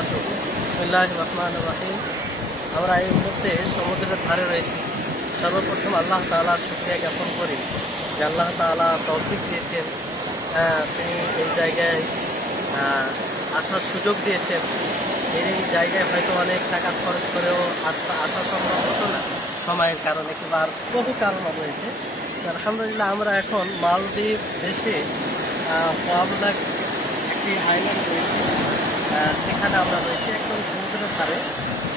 বারাকাতুহু। বিসমিল্লাহির রহমানির রহিম। আমরা এই মুহূর্তে সমুদ্রের ধারে রয়েছি। সর্বপ্রথম আল্লাহ তাআলার শুকরিয়া জ্ঞাপন করি যে আল্লাহ তাআলা তৌফিক দিয়েছেন, তিনি এই জায়গায় আসার সুযোগ দিয়েছেন। এই জায়গায় হয়তো অনেক টাকা খরচ করেও আসা সম্ভব হতো না সময়ের কারণে কিংবা আর বহু কারণ রয়েছে। আলহামদুলিল্লাহ আমরা এখন মালদ্বীপ দেশে পাবনা একটি আইল্যান্ড রয়েছে, সেখানে আমরা রয়েছি একদম সমুদ্রের ধারে।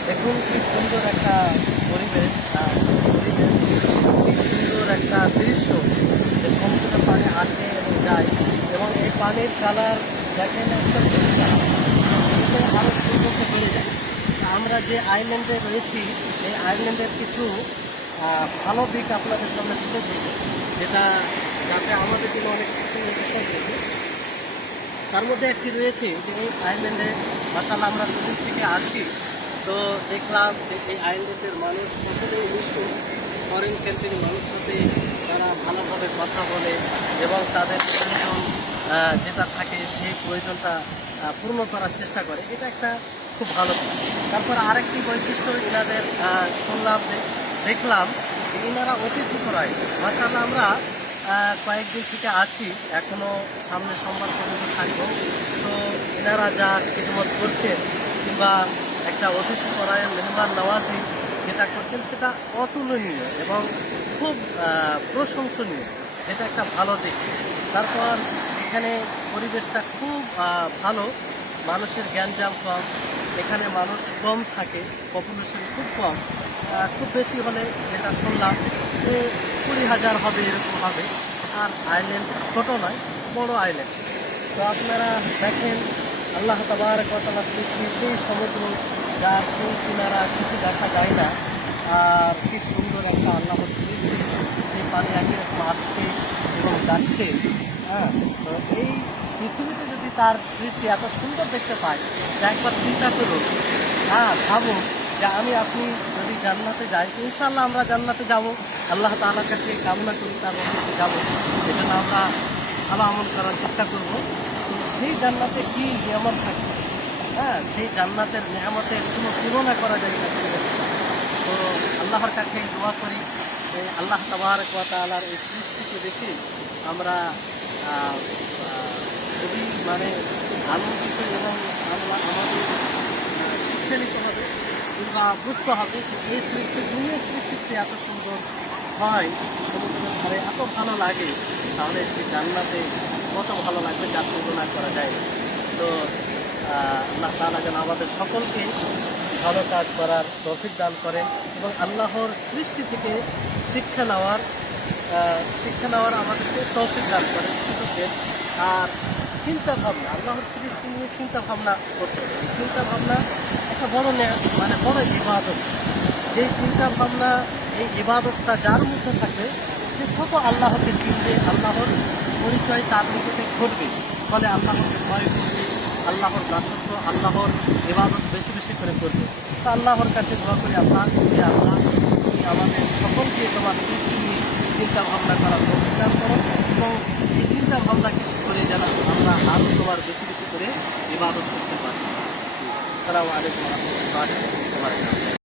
দেখুন কি সুন্দর একটা পরিবেশ, কি সুন্দর একটা দৃশ্য যে সমুদ্রের পানি আসে এবং যায়, এবং এই পানির কালার দেখেন একটা আরও সুন্দর বেড়ে যায়। আমরা যে আইল্যান্ডে রয়েছি এই আইল্যান্ডের কিছু ভালো দিক আপনাদের সামনে তুলে ধরবো, যেটা যাতে আমাদের জন্য অনেক কিছু উপকার রয়েছে। তার মধ্যে একটি রয়েছে যে এই আইল্যান্ডে মাশাআল্লাহ আমরা দুদিন থেকে আছি, তো দেখলাম যে এই আইল্যান্ডের মানুষ সকলেই মিশুক, ফরেন কান্ট্রির মানুষ সাথে তারা ভালোভাবে কথা বলে এবং তাদের প্রয়োজন যেটা থাকে সেই প্রয়োজনটা পূর্ণ করার চেষ্টা করে। এটা একটা খুব ভালো দিক। তারপর আরেকটি বৈশিষ্ট্য এনাদের শুনলাম যে দেখলাম যে এনারা অতিথি করায়। মাশাআল্লাহ আমরা কয়েকদিন থেকে আছি, এখনও সামনে সোমবার পর্যন্ত থাকবো। তো এনারা যা খিদমত করছেন কিংবা একটা অতিথি পরায়ণ মেহমান নওয়াজি যেটা করছেন সেটা অতুলনীয় এবং খুব প্রশংসনীয়, এটা একটা ভালো দিক। তারপর এখানে পরিবেশটা খুব ভালো, মানুষের জ্ঞানজাম কম, এখানে মানুষ কম থাকে, পপুলেশন খুব কম, খুব বেশি হলে যেটা শুনলাম যে 20,000 হবে, এরকম হবে। আর আইল্যান্ড ছোট নয়, বড় আইল্যান্ড। তো আপনারা দেখেন আল্লাহ তাবারক ওয়া তাআলা সৃষ্টি সেই সমুদ্র যার কোন কিনারা কিছু দেখা যায় না, আর কি সুন্দর একটা আল্লাহর সৃষ্টি, সেই পানি একই রকম আসছে এবং যাচ্ছে। তো এই পৃথিবীতে যদি তার সৃষ্টি এত সুন্দর দেখতে পাই, তা একবার চিন্তা করুন, ভাবুন যে আপনি যদি জান্নাতে যাই, ইনশাআল্লাহ আমরা জান্নাতে যাব, আল্লাহ তাআলার কাছে কামনা করি তার মধ্যে যাবো, এজন্য আমরা ভালো আমল করার চেষ্টা করব। তো সেই জান্নাতে কি নিয়ামত থাকে, সেই জান্নাতের নিয়ামতের কোনো তুলনা করা যায় না। তো আল্লাহর কাছে দোয়া করি আল্লাহ তাবারক ওয়া তাআলার এই সৃষ্টিকে দেখে আমরা খুবই আনন্দিত এবং আমাদের শিক্ষা নিতে হবে কিংবা বুঝতে হবে যে এই সৃষ্টি দুনিয়ার সৃষ্টিতে এত সুন্দর হয়, সমুদ্রের ধারে এত ভালো লাগে, তাহলে সেই জান্নাতে কত ভালো লাগবে যা তুলনা করা যায়। তো আল্লাহ তাআলা যেন আমাদের সকলকে ভালো কাজ করার তৌফিক দান করেন এবং আল্লাহর সৃষ্টি থেকে শিক্ষা নেওয়ার আমাদেরকে তৌফিক দান করেন। আর চিন্তা ভাবনা, আল্লাহর সৃষ্টি নিয়ে চিন্তা ভাবনা করতে হবে। চিন্তা ভাবনা একটা বড় ইবাদত। যেই চিন্তা ভাবনা, এই ইবাদতটা যার মধ্যে থাকে সে কত আল্লাহকে চিনবে, আল্লাহর পরিচয় তার নিকটে ঘটবে, ফলে আল্লাহকে ভয় করবে, আল্লাহর দাসত্ব, আল্লাহর ইবাদত বেশি বেশি করে করবে। তো আল্লাহর কাছে দোয়া করি, আল্লাহ তুমি আমাদের সকলকে তোমার সৃষ্টি নিয়ে চিন্তা ভাবনা করার তৌফিক দান করো এবং এই চিন্তা ভাবনা করে যেন আমরা আরও তোমার বেশি বেশি করে ইবাদত করতে পারি। আসসালামু আলাইকুম ওয়া রাহমাতুল্লাহি ওয়া বারাকাতুহু।